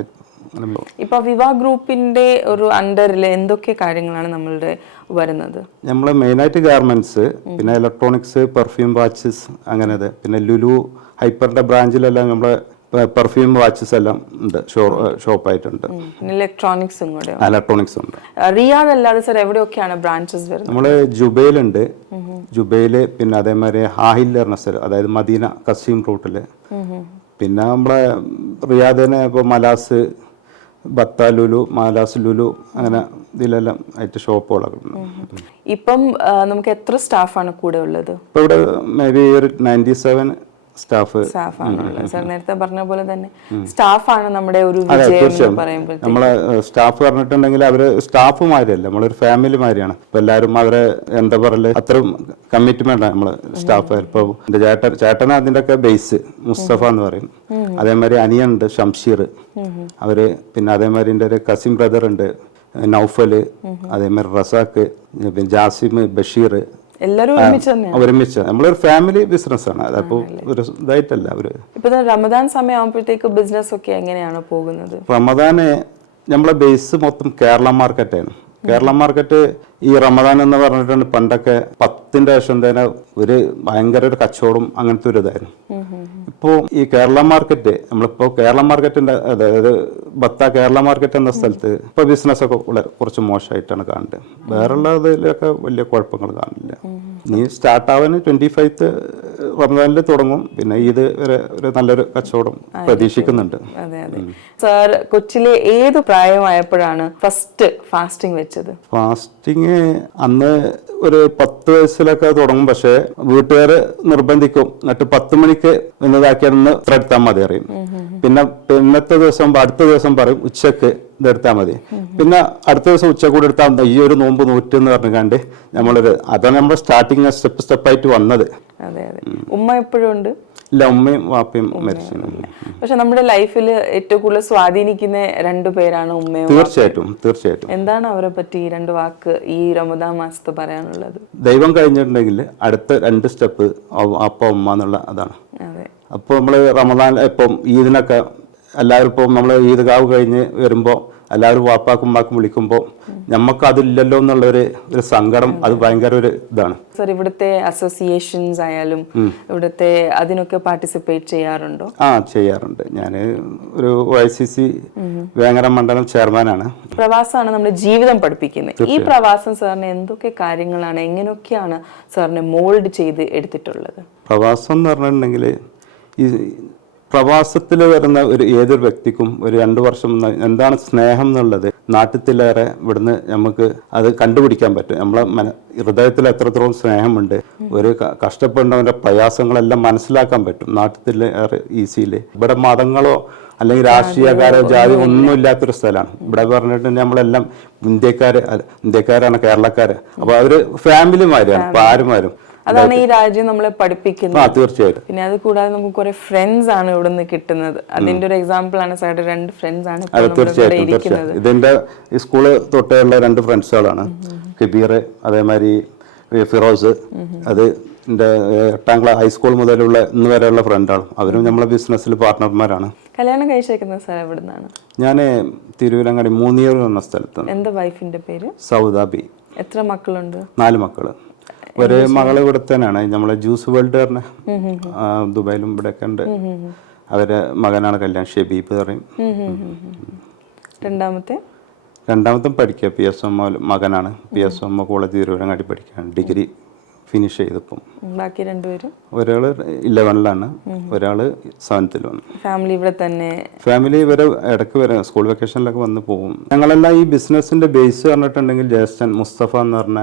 ഇപ്പൊ വിവാ ഗ്രൂപ്പിന്റെ ഒരു അണ്ടറിൽ എന്തൊക്കെ കാര്യങ്ങളാണ് നമ്മളുടെ വരുന്നത്? നമ്മള് മെയിനായിട്ട് ഗാർമെന്റ്സ്, പിന്നെ ഇലക്ട്രോണിക്സ്, പെർഫ്യൂം, വാച്ചസ് അങ്ങനെ. പിന്നെ ലുലു ഹൈപ്പറിന്റെ ബ്രാഞ്ചിലെല്ലാം നമ്മളെ പെർഫ്യൂം വാച്ചസ് എല്ലാം ഉണ്ട്, ഷോപ്പായിട്ടുണ്ട്. ഇലക്ട്രോണിക്സും ഉണ്ട്. റിയാദ് അല്ലാതെ സാർ എവിടെയൊക്കെയാണ് ബ്രാഞ്ചസ് വരുന്നത്? നമ്മള് ജുബൈലുണ്ട്. ജുബൈല്, പിന്നെ അതേമാതിരി ഹാഹിൽ പറഞ്ഞ സ്ഥലം, അതായത് മദീന കസീം റൂട്ടില്. പിന്നെ നമ്മളെ റിയാദിനെ ഇപ്പൊ മലാസ്, ബത്ത ലുലു, മാലാസ് ലുലു, അങ്ങനെ ഇതിലെല്ലാം ആയിട്ട് ഷോപ്പുകളൊക്കെ ഉണ്ട്. ഇപ്പം നമുക്ക് എത്ര സ്റ്റാഫാണ് കൂടെ ഉള്ളത്? ഇപ്പൊ ഇവിടെ മേ ബി ഒരു 97 സ്റ്റാഫാണുള്ളത്. സാർ നേരത്തെ പറഞ്ഞ പോലെ തന്നെ സ്റ്റാഫാണ് നമ്മുടെ ഒരു വിജയം പറയുമ്പോൾ. നമ്മളെ സ്റ്റാഫ് പറഞ്ഞിട്ടുണ്ടെങ്കിൽ അവര് സ്റ്റാഫുമാരല്ല, നമ്മളൊരു ഫാമിലിമാരിയാണ്. ഇപ്പൊ എല്ലാവരും അവരെ എന്താ പറയല്, അത്രയും കമ്മിറ്റ്മെന്റ് ആണ് നമ്മള് സ്റ്റാഫ്. ഇപ്പൊ എന്റെ ചേട്ടനാ അതിന്റെ ഒക്കെ ബേസ്, മുസ്തഫ എന്ന് പറയും. അതേമാതിരി അനിയുണ്ട്, ഷംഷീർ അവര്. പിന്നെ അതേമാതിരി എന്റെ ഒരു കസിൻ ബ്രദർ ഉണ്ട്, നൗഫല്. അതേമാതിരി റസാഖ്, ജാസിം, ബഷീർ, എല്ലാരും ഒരുമിച്ച് നമ്മളൊരു ഫാമിലി ബിസിനസ് ആണ്. അതപ്പോ ഒരു ഇതായിട്ടല്ല. ഇപ്പൊ റമദാൻ സമയം ആകുമ്പോഴത്തേക്ക് ബിസിനസ് ഒക്കെ എങ്ങനെയാണ് പോകുന്നത്? റമദാന് നമ്മളെ ബേസ് മൊത്തം കേരള മാർക്കറ്റാണ്. കേരള മാർക്കറ്റ് ഈ റമദാൻ എന്ന് പറഞ്ഞിട്ടുണ്ട് പണ്ടൊക്കെ 10ന്റെ ശേഷം തന്നെ ഒരു ഭയങ്കര ഒരു കച്ചവടം അങ്ങനത്തെ ഒരു ഇതായിരുന്നു. ഇപ്പോ ഈ കേരള മാർക്കറ്റ്, നമ്മളിപ്പോ കേരള മാർക്കറ്റിന്റെ, അതായത് ബത്ത കേരള മാർക്കറ്റ് എന്ന സ്ഥലത്ത് ഇപ്പൊ ബിസിനസ് ഒക്കെ കുറച്ച് മോശമായിട്ടാണ് കാണുന്നത്. വേറെയുള്ളതിലൊക്കെ വലിയ കുഴപ്പങ്ങൾ കാണില്ല. നീ സ്റ്റാർട്ട് ആവാൻ 25th റമദാനിൽ തുടങ്ങും. പിന്നെ ഇത് ഒരു നല്ലൊരു കച്ചവടം പ്രതീക്ഷിക്കുന്നുണ്ട്. സാർ കൊച്ചിലെ ഏത് പ്രായമായപ്പോഴാണ് ഫസ്റ്റ് ഫാസ്റ്റിംഗ് വെച്ചത്? ഫാസ്റ്റിംഗ് അന്ന് ഒരു 10 വയസ്സിലൊക്കെ തുടങ്ങും. പക്ഷെ വീട്ടുകാര് നിർബന്ധിക്കും. എന്നിട്ട് 10 മണിക്ക് ഇന്നതാക്കിയാൽ ഇത്ര എടുത്താൽ മതി അറിയും. പിന്നെ പിന്നത്തെ ദിവസം അടുത്ത ദിവസം പറയും ഉച്ചക്ക് ഇതെടുത്താൽ മതി. പിന്നെ അടുത്ത ദിവസം ഉച്ചക്ക് കൂടെ എടുത്താൽ ഈ ഒരു നോമ്പ് 100 എന്ന് പറഞ്ഞുകൊണ്ട് നമ്മളൊരു അതാണ് നമ്മൾ സ്റ്റാർട്ടിങ് സ്റ്റെപ്പായിട്ട് വന്നത്. ഉമ്മ എപ്പോഴും ഉണ്ട്? ഇല്ല, ഉമ്മയും വാപ്പയും മരിച്ചു. പക്ഷെ നമ്മുടെ ലൈഫിൽ ഏറ്റവും കൂടുതൽ സ്വാധീനിക്കുന്ന 2 പേരാണ് ഉമ്മയും. തീർച്ചയായിട്ടും. എന്താണ് അവരെ പറ്റി 2 വാക്ക് ഈ റമദാൻ മാസത്ത് പറയാനുള്ളത്? ദൈവം കഴിഞ്ഞിട്ടുണ്ടെങ്കിൽ അടുത്ത 2 സ്റ്റെപ്പ് അപ്പ ഉമ്മ എന്നുള്ള അതാണ്. അപ്പോൾ നമ്മള് റമദാൻ ഇപ്പം ഈദിനൊക്കെ എല്ലാവരും ഇപ്പം നമ്മൾ ഈദ്ഗാഹ് കഴിഞ്ഞ് വരുമ്പോൾ എല്ലാവരും വാപ്പാക്കും ഉമ്മാക്കും വിളിക്കുമ്പോൾ നമുക്ക് അതില്ലല്ലോ എന്നുള്ള ഒരു സങ്കടം, അത് ഭയങ്കര ഒരു ഇതാണ്. സർ, ഇവിടുത്തെ അസോസിയേഷൻസ് ആയാലും ഇവിടുത്തെ അതിനൊക്കെ പാർട്ടിസിപ്പേറ്റ് ചെയ്യാറുണ്ടോ? ചെയ്യാറുണ്ട്. ഞാൻ ഒരു YCC വേങ്ങര മണ്ഡലം ചെയർമാനാണ്. പ്രവാസമാണ് നമ്മുടെ ജീവിതം പഠിപ്പിക്കുന്നത്. ഈ പ്രവാസം സാറിന് എന്തൊക്കെ കാര്യങ്ങളാണ്, എങ്ങനെയൊക്കെയാണ് സാറിനെ മോൾഡ് ചെയ്ത് എടുത്തിട്ടുള്ളത്? പ്രവാസം എന്ന് പറഞ്ഞിട്ടുണ്ടെങ്കിൽ ഈ പ്രവാസത്തിൽ വരുന്ന ഏതൊരു വ്യക്തിക്കും ഒരു 2 വർഷം എന്താണ് സ്നേഹം എന്നുള്ളത് നാട്ടിലേറെ ഇവിടുന്ന് നമുക്ക് അത് കണ്ടുപിടിക്കാൻ പറ്റും. നമ്മളെ ഹൃദയത്തിൽ എത്രത്തോളം സ്നേഹമുണ്ട്, ഒരു കഷ്ടപ്പെടുന്നവന്റെ പ്രയാസങ്ങളെല്ലാം മനസ്സിലാക്കാൻ പറ്റും നാട്ടിലേറെ ഈസിയിൽ. ഇവിടെ മതങ്ങളോ അല്ലെങ്കിൽ രാഷ്ട്രീയക്കാരോ ജാതി ഒന്നും ഇല്ലാത്തൊരു സ്ഥലമാണ്. ഇവിടെ പറഞ്ഞിട്ട് നമ്മളെല്ലാം ഇന്ത്യക്കാരാണ്, കേരളക്കാര്. അപ്പൊ അവര് ഫാമിലിമാരാണ്. ഇപ്പൊ ആരുമാരും അതാണ് ഈ രാജ്യം നമ്മളെ പഠിപ്പിക്കുന്നത്. തീർച്ചയായിട്ടും. പിന്നെ അത് കൂടാതെ നമുക്ക് കുറെ ഫ്രണ്ട്സ് ആണ് ഇവിടെ നിന്ന് കിട്ടുന്നത്. അതിന്റെ ഒരു എക്സാമ്പിൾ ആണ് സാറുടെ 2 ഫ്രണ്ട്സ് ആണ്. തീർച്ചയായിട്ടും. ഇതിന്റെ ഈ സ്കൂള് തൊട്ടുള്ള 2 ഫ്രണ്ട്സുകളാണ്, കബീർ അതേമാതിരി ഫിറോസ്. അത് എൻ്റെ 8ാം ക്ലാസ് ഹൈസ്കൂൾ മുതലുള്ള ഇന്ന് വരെയുള്ള ഫ്രണ്ടാണ്. അവരും നമ്മളെ ബിസിനസ്സിൽ പാർട്ട്ണർമാരാണ്. കല്യാണം കഴിച്ചേക്കുന്ന സ്ഥലം എവിടെ നിന്നാണ്? ഞാൻ തിരുവിലങ്ങാടി മൂന്നിയൂർ എന്ന സ്ഥലത്താണ്. എന്താ വൈഫിന്റെ പേര്? സൗദാബി. എത്ര മക്കളുണ്ട്? 4 മക്കള്. ഒരു മകള് ഇവിടെ തന്നെയാണ്, നമ്മളെ ജ്യൂസ് വേൾഡ് പറഞ്ഞ ദുബായിലും ഇവിടെയൊക്കെ ഉണ്ട്. അവരെ മകനാണ് കല്യാണം, ഷെബീബ് പറയും. രണ്ടാമത്തെ പഠിക്കുക PSM മകനാണ്. PSM കോളേജ് തിരുവനങ്ങാടി പഠിക്കുകയാണ്, ഡിഗ്രി ഫിനിഷ് ചെയ്തപ്പം. ബാക്കി രണ്ടുപേരും ഒരാള് 11ലാണ്, ഒരാള് 7th-ലാണ്. ഫാമിലി ഇവിടെ തന്നെ? ഫാമിലി ഇവരെ ഇടയ്ക്ക് വരെ സ്കൂൾ വെക്കേഷനിലൊക്കെ വന്ന് പോകും. ഞങ്ങളെല്ലാം ഈ ബിസിനസിന്റെ ബേസ് പറഞ്ഞിട്ടുണ്ടെങ്കിൽ ജ്യേഷ്ഠൻ മുസ്തഫ എന്ന് പറഞ്ഞ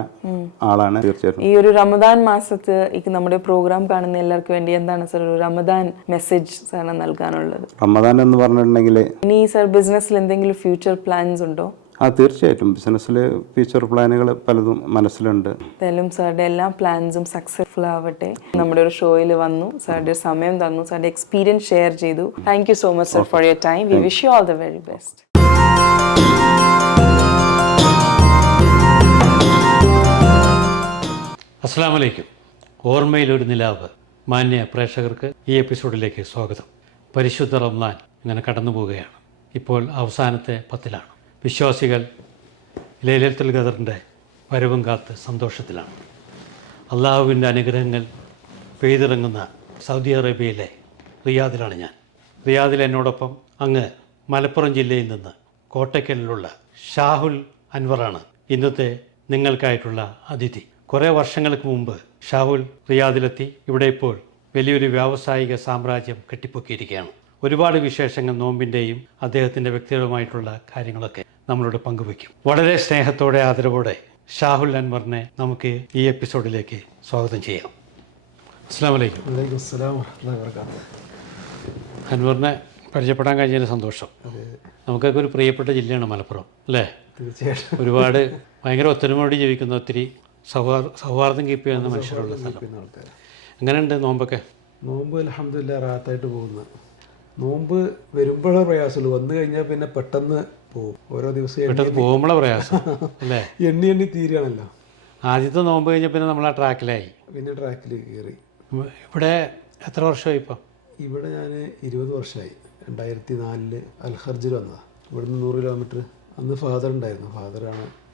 ആളാണ്. തീർച്ചയായിട്ടും ഈ ഒരു റമദാൻ മാസത്ത് നമ്മുടെ പ്രോഗ്രാം കാണുന്ന എല്ലാവർക്കും വേണ്ടി എന്താണ് സർ ഒരു റമദാൻ മെസ്സേജ് സാറിന് നൽകാനുള്ളത്? റമദാൻ എന്ന് പറഞ്ഞിട്ടുണ്ടെങ്കിൽ ഇനി സർ ബിസിനസ്സിൽ എന്തെങ്കിലും ഫ്യൂച്ചർ പ്ലാൻസ് ഉണ്ടോ? തീർച്ചയായിട്ടും ബിസിനസ്സിൽ ഫ്യൂച്ചർ പ്ലാനുകൾ പലതും മനസ്സിലുണ്ട്. എന്തായാലും സാറുടെ എല്ലാ പ്ലാൻസും സക്സസ്ഫുൾ ആവട്ടെ. നമ്മുടെ ഒരു ഷോയിൽ വന്നു, സാറുടെ സമയം തന്നു, സാറുടെ എക്സ്പീരിയൻസ് ഷെയർ ചെയ്തു. Thank you so much sir for your time. We wish you all the very best. അസ്സലാമു അലൈക്കും. ഓർമ്മയിലൊരു നിലാവ് മാന്യ പ്രേക്ഷകർക്ക് ഈ എപ്പിസോഡിലേക്ക് സ്വാഗതം. പരിശുദ്ധ റമദാൻ ഇങ്ങനെ കടന്നു പോവുകയാണ്. ഇപ്പോൾ അവസാനത്തെ 10-ലാണ്. വിശ്വാസികൾ ലൈലത്തുൽ ഖദറിൻ്റെ വരവും കാത്ത് സന്തോഷത്തിലാണ്. അള്ളാഹുവിൻ്റെ അനുഗ്രഹങ്ങൾ പെയ്തിറങ്ങുന്ന സൗദി അറേബ്യയിലെ റിയാദിലാണ് ഞാൻ. റിയാദിൽ എന്നോടൊപ്പം അങ്ങ് മലപ്പുറം ജില്ലയിൽ നിന്ന് കോട്ടയ്ക്കലിലുള്ള ഷാഹുൽ അൻവറാണ് ഇന്നത്തെ നിങ്ങൾക്കായിട്ടുള്ള അതിഥി. കുറേ വർഷങ്ങൾക്ക് മുമ്പ് ഷാഹുൽ റിയാദിലെത്തി. ഇവിടെ ഇപ്പോൾ വലിയൊരു വ്യാവസായിക സാമ്രാജ്യം കെട്ടിപ്പൊക്കിയിരിക്കുകയാണ്. ഒരുപാട് വിശേഷങ്ങൾ, നോമ്പിൻ്റെയും അദ്ദേഹത്തിൻ്റെ വ്യക്തിപരമായിട്ടുള്ള കാര്യങ്ങളൊക്കെ നമ്മളോട് പങ്കുവയ്ക്കും. വളരെ സ്നേഹത്തോടെ ആദരവോടെ ഷാഹുൽ അൻവറിനെ നമുക്ക് ഈ എപ്പിസോഡിലേക്ക് സ്വാഗതം ചെയ്യാം. അസ്സലാമു അലൈക്കും. അൻവറിനെ പരിചയപ്പെടാൻ കഴിഞ്ഞതിന് സന്തോഷം. നമുക്കൊക്കെ ഒരു പ്രിയപ്പെട്ട ജില്ലയാണ് മലപ്പുറം, അല്ലേ? തീർച്ചയായിട്ടും. ഒരുപാട് ഭയങ്കര ഒത്തൊരുമയോടെ ജീവിക്കുന്ന, ഒത്തിരി സൗഹാർദ്ദം കീപ്പ് ചെയ്യുന്ന മനുഷ്യരുള്ള സ്ഥലം. എങ്ങനെയുണ്ട് നോമ്പൊക്കെ? നോമ്പ് അൽഹംദുലില്ലാഹ് റാഹത്തായിട്ട് പോകുന്നു. നോമ്പ് വരുമ്പോഴേ പ്രയാസമുള്ളൂ, വന്നു കഴിഞ്ഞാൽ പിന്നെ പെട്ടെന്ന് പോകും. ഓരോ ദിവസം പെട്ടെന്ന് പോകുമ്പോഴേ പ്രയാസം അല്ലേ? എണ്ണി തീരുകയാണല്ലോ. ആദ്യത്തെ നോമ്പ് കഴിഞ്ഞാൽ പിന്നെ നമ്മൾ ആ ട്രാക്കിലായി, പിന്നെ ട്രാക്കിൽ കയറി. ഇവിടെ എത്ര വർഷമായി ഇപ്പോൾ? ഇവിടെ ഞാൻ 20 വർഷമായി. 2004 അൽഹർജിൽ വന്നതാണ്. ഇവിടുന്ന് 100 കിലോമീറ്റർ. അന്ന് ഫാദർ ഉണ്ടായിരുന്നു.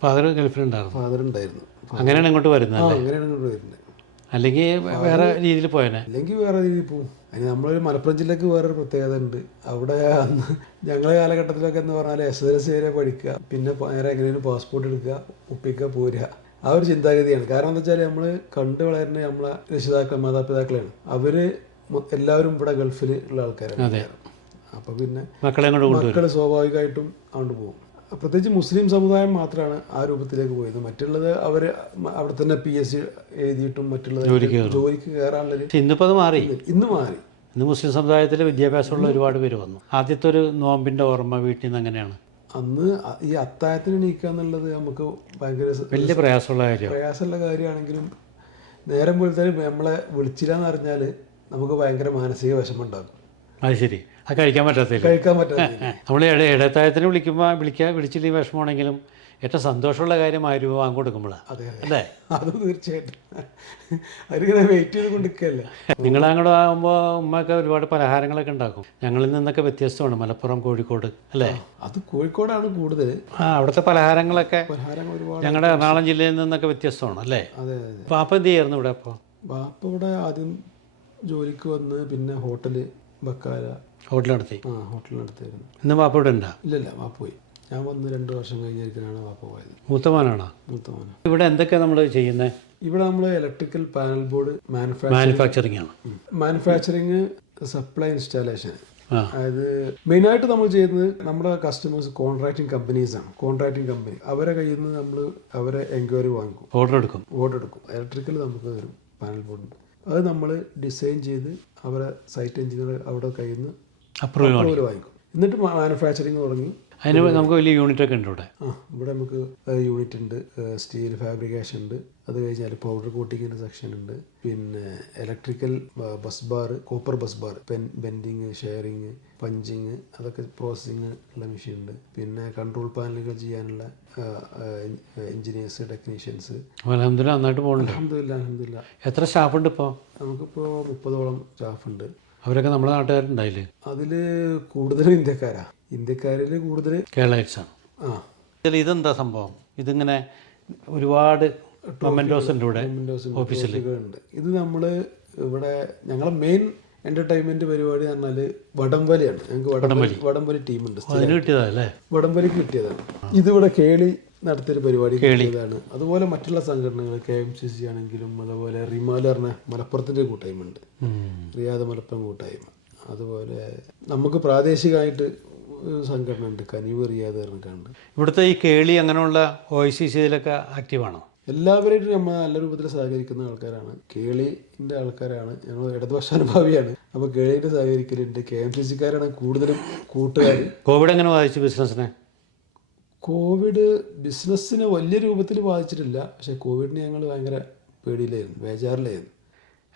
ഫാദർ ഗൾഫിലുണ്ടായിരുന്നു. ഫാദർ ഉണ്ടായിരുന്നു. അങ്ങനെയാണ് ഇങ്ങോട്ട് വരുന്നത്? അങ്ങനെയാണ് ഇങ്ങോട്ട് വരുന്നത്. അല്ലെങ്കിൽ വേറെ രീതിയിൽ പോയനെ? അല്ലെങ്കിൽ വേറെ രീതിയിൽ പോകും. അതിന് നമ്മളൊരു മലപ്പുറം ജില്ലക്ക് വേറൊരു പ്രത്യേകത ഉണ്ട്. അവിടെ അന്ന് ഞങ്ങളുടെ കാലഘട്ടത്തിലൊക്കെ എന്ന് പറഞ്ഞാൽ SSLC വരെ പഠിക്കുക, പിന്നെ നേരെ എങ്ങനെയും പാസ്പോർട്ട് എടുക്കുക, ഒപ്പിക്കുക, പോരുക. ആ ഒരു ചിന്താഗതിയാണ്. കാരണം എന്താ വെച്ചാൽ നമ്മൾ കണ്ടു വളരുന്ന നമ്മളെ രക്ഷിതാക്കൾ, മാതാപിതാക്കളാണ്. അവർ എല്ലാവരും ഇവിടെ ഗൾഫിൽ ഉള്ള ആൾക്കാരാണ്. അപ്പോൾ പിന്നെ മക്കൾ സ്വാഭാവികമായിട്ടും അങ്ങോട്ട് പോകും. പ്രത്യേകിച്ച് മുസ്ലിം സമുദായം മാത്രമാണ് ആ രൂപത്തിലേക്ക് പോയത്. മറ്റുള്ളത് അവർ അവിടെ തന്നെ PSC എഴുതിയിട്ടും മറ്റുള്ളത് ജോലിക്ക് കയറാനുള്ളത് ഇന്നിപ്പോൾ അത് മാറി. ഇന്ന് മാറി. ഇന്ന് മുസ്ലിം സമുദായത്തിൽ വിദ്യാഭ്യാസമുള്ള ഒരുപാട് പേര് വന്നു. ആദ്യത്തെ ഒരു നോമ്പിൻ്റെ ഓർമ്മ വീട്ടിൽ നിന്ന് എങ്ങനെയാണ്? അന്ന് ഈ അത്താഴത്തിന് എണീക്കുക എന്നുള്ളത് നമുക്ക് ഭയങ്കര വലിയ പ്രയാസമുള്ള കാര്യമാണെങ്കിലും നേരം പോലത്തെ നമ്മളെ വിളിച്ചില്ലാന്ന് അറിഞ്ഞാൽ നമുക്ക് ഭയങ്കര മാനസിക വിഷമം ഉണ്ടാകും. അത് ശരി. അത് കഴിക്കാൻ പറ്റാത്ത നമ്മൾ ഇടത്താഴത്തിന് വിളിച്ചില്ലെങ്കിൽ വിഷമമാണെങ്കിലും ഏറ്റവും സന്തോഷമുള്ള കാര്യം 1000 രൂപ വാങ്ങി കൊടുക്കുമ്പോഴാണ്, അല്ലേ? അത് തീർച്ചയായിട്ടും. അവരിങ്ങനെ വെയിറ്റ് ചെയ്ത് കൊണ്ടിരിക്കുകയല്ലേ. നിങ്ങളങ്ങോട്ട് ആകുമ്പോൾ ഉമ്മയൊക്കെ ഒരുപാട് പലഹാരങ്ങളൊക്കെ ഉണ്ടാക്കും. ഞങ്ങളിൽ നിന്നൊക്കെ വ്യത്യസ്തമാണ് മലപ്പുറം, കോഴിക്കോട്, അല്ലേ? അത് കോഴിക്കോടാണ് കൂടുതൽ. അവിടുത്തെ പലഹാരങ്ങളൊക്കെ ഞങ്ങളുടെ എറണാകുളം ജില്ലയിൽ നിന്നൊക്കെ വ്യത്യസ്തമാണ്, അല്ലേ? അതെ. ബാപ്പ എന്ത് ചെയ്യായിരുന്നു ഇവിടെ? അപ്പോൾ ബാപ്പ ഇവിടെ ആദ്യം ജോലിക്ക് വന്ന് പിന്നെ ഹോട്ടൽ നടത്തി. ഹോട്ടൽ നടത്തിയായിരുന്നു. ഇന്ന് ബാപ്പ ഇവിടെ ഉണ്ടോ? ഇല്ല, ബാപ്പ പോയി. ഞാൻ വന്ന് 2 വർഷം കഴിഞ്ഞിരിക്കാനാണ് ബാപ്പ പോയത്. മൂത്ത മോനാണോ? ഇവിടെ എന്തൊക്കെയാണ് നമ്മൾ ചെയ്യുന്നത്? ഇവിടെ നമ്മൾ ഇലക്ട്രിക്കൽ പാനൽ ബോർഡ് മാനുഫാക്ചറിങ് ആണ്. Manufacturing, supply, installation. അതായത് മെയിനായിട്ട് നമ്മൾ ചെയ്യുന്നത് നമ്മുടെ കസ്റ്റമേഴ്സ് കോൺട്രാക്ടിങ് കമ്പനീസാണ്. കോൺട്രാക്ടിങ് കമ്പനി അവരെ കയ്യിൽ നിന്ന് നമ്മൾ അവരെ എൻക്വയറി വാങ്ങിക്കും, ഓർഡർ എടുക്കും. ഇലക്ട്രിക്കൽ നമുക്ക് തരും പാനൽ ബോർഡിൻ്റെ. അത് നമ്മൾ ഡിസൈൻ ചെയ്ത് അവരെ സൈറ്റ് എഞ്ചിനീയർ അവിടെ കയ്യിൽ നിന്ന് അപ്രൂവൽ വാങ്ങിക്കും. എന്നിട്ട് മാനുഫാക്ചറിങ് തുടങ്ങി. അതിന് നമുക്ക് വലിയ യൂണിറ്റൊക്കെ ഉണ്ട് ഇവിടെ. ഇവിടെ നമുക്ക് യൂണിറ്റ് ഉണ്ട്, സ്റ്റീൽ ഫാബ്രിക്കേഷൻ ഉണ്ട്, അത് കഴിഞ്ഞാൽ പൗഡർ കോട്ടിങ്ങിൻ്റെ സെക്ഷൻ ഉണ്ട്, പിന്നെ electrical bus bar, copper bus bar, bending, sharing, punching, അതൊക്കെ പ്രോസസ്സിങ് ഉള്ള മെഷീൻ ഉണ്ട്. പിന്നെ കൺട്രോൾ പാനലുകൾ ചെയ്യാനുള്ള എഞ്ചിനീയേഴ്സ്, ടെക്നീഷ്യൻസ്. അൽഹംദുലില്ലാ നന്നായിട്ട് പോകുന്നുണ്ട്. അൽഹംദുലില്ലാ. എത്ര സ്റ്റാഫുണ്ട് ഇപ്പോൾ? നമുക്കിപ്പോൾ 30ഓളം സ്റ്റാഫുണ്ട്. അവരൊക്കെ നമ്മുടെ നാട്ടുകാരുണ്ടായില്ലേ? അതിൽ കൂടുതലും ഇന്ത്യക്കാരിൽ കൂടുതൽ കേരളൈറ്റ്സാണ്. ഇതെന്താ സംഭവം? ഇതിങ്ങനെ ഒരുപാട് മൊമെന്റോസ് ഉണ്ട് ഇവിടെ ഓഫീസിൽ. ഇത് നമ്മൾ ഇവിടെ ഞങ്ങളെ മെയിൻ എന്റർടൈൻമെന്റ് പരിപാടി എന്ന് പറഞ്ഞാൽ വടംവലിയാണ്. ഞങ്ങൾക്ക് വടംവലി ടീമുണ്ട്. വടംവലിക്ക് കിട്ടിയതാണ്. ഇതിവിടെ കേളി നടത്തിയൊരു പരിപാടി കിട്ടിയതാണ്. അതുപോലെ മറ്റുള്ള സംഘടനകൾ KMCC ആണെങ്കിലും, അതുപോലെ റിമാൽ പറഞ്ഞ മലപ്പുറത്തിന്റെ കൂട്ടായ്മ ഉണ്ട്, റിയാദ് മലപ്പുറം കൂട്ടായ്മ. അതുപോലെ നമുക്ക് പ്രാദേശികമായിട്ട് സംഘടന ഉണ്ട്, കനിവ് റിയാദ് പറഞ്ഞിട്ടുണ്ട്. ഇവിടുത്തെ ഈ കേളി അങ്ങനെയുള്ള OICCയിലൊക്കെ ആക്റ്റീവാണോ? എല്ലാവരായിട്ടും നമ്മൾ നല്ല രൂപത്തിൽ സഹകരിക്കുന്ന ആൾക്കാരാണ്. കേളിൻ്റെ ആൾക്കാരാണ് ഞങ്ങൾ. ഇടതുപക്ഷാനുഭാവിയാണ്. അപ്പോൾ കേളിൻ്റെ സഹകരിക്കലുണ്ട്. KMCCക്കാരാണ് കൂടുതലും കൂട്ടുകാർ. കോവിഡ് എങ്ങനെ ബാധിച്ചു ബിസിനസ്സിനെ? കോവിഡ് ബിസിനസ്സിനെ വലിയ രൂപത്തിൽ ബാധിച്ചിട്ടില്ല. പക്ഷേ കോവിഡിന് ഞങ്ങൾ ഭയങ്കര പേടിയിലായിരുന്നു, ബേജാറിലായിരുന്നു.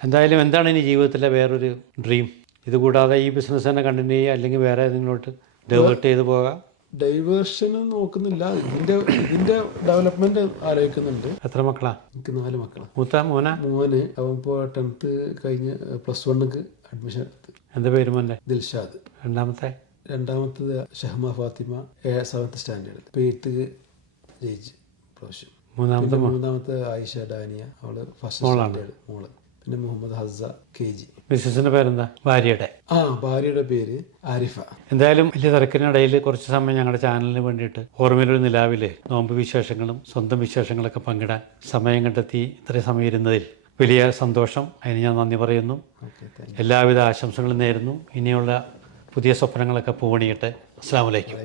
എന്തായാലും എന്താണ് ഇനി ജീവിതത്തിലെ വേറൊരു ഡ്രീം? ഇതുകൂടാതെ ഈ ബിസിനസ് തന്നെ കണ്ടിന്യൂ ചെയ്യുക, അല്ലെങ്കിൽ വേറെ ഏതെങ്കിലോട്ട് ഡൈവേർട്ട് ചെയ്ത് പോകാം? ഡൈവേർഷൻ നോക്കുന്നില്ല, ഇതിന്റെ ഡെവലപ്മെന്റ് ആലോചിക്കുന്നുണ്ട്. എത്ര മക്കളാ? എനിക്ക് 4 മക്കളാണ്. മൂത്ത മോന് അവൻ ഇപ്പോൾ 10th കഴിഞ്ഞ് +1 അഡ്മിഷൻ എടുത്ത്. എന്താ പേര് മോൻ്റെ? ദിൽഷാദ്. രണ്ടാമത്തത് ഷഹ്മ ഫാത്തിമ 7th സ്റ്റാൻഡേർഡ്. ഇപ്പോൾ 8th ജയിച്ച് പ്രാവശ്യം. മൂന്നാമത്തെ ആയിഷ ഡാനിയ, അവള് ഫസ്റ്റ് സ്റ്റാൻഡേർഡ് മോള്. പിന്നെ മുഹമ്മദ് ഹസ്സ KG. ബിസിനസിന്റെ പേരെന്താ? ഭാര്യയുടെ പേര് ആരിഫ. എന്തായാലും വലിയ തിരക്കിനിടയിൽ കുറച്ച് സമയം ഞങ്ങളുടെ ചാനലിന് വേണ്ടിയിട്ട് ഓർമ്മയിലൊരു നിലാവിലെ നോമ്പ് വിശേഷങ്ങളും സ്വന്തം വിശേഷങ്ങളൊക്കെ പങ്കിടാൻ സമയം കണ്ടെത്തി ഇത്രയും സമയം ഇരുന്നതിൽ വലിയ സന്തോഷം. അതിന് ഞാൻ നന്ദി പറയുന്നു. എല്ലാവിധ ആശംസകളും നേരുന്നു. ഇനിയുള്ള പുതിയ സ്വപ്നങ്ങളൊക്കെ പൂവണിയട്ടെ. അസ്സലാമു അലൈക്കും.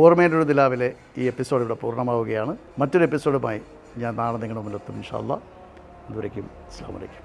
ഓർമ്മയുടെ ഒരു നിലാവിലെ ഈ എപ്പിസോഡ് ഇവിടെ പൂർണ്ണമാവുകയാണ്. മറ്റൊരു എപ്പിസോഡുമായി ഞാൻ നാളെ നിങ്ങളുടെ മുന്നിലെത്തും ഇൻഷാ അല്ലാഹ്. അതുവരേക്കും അസ്സലാമു അലൈക്കും.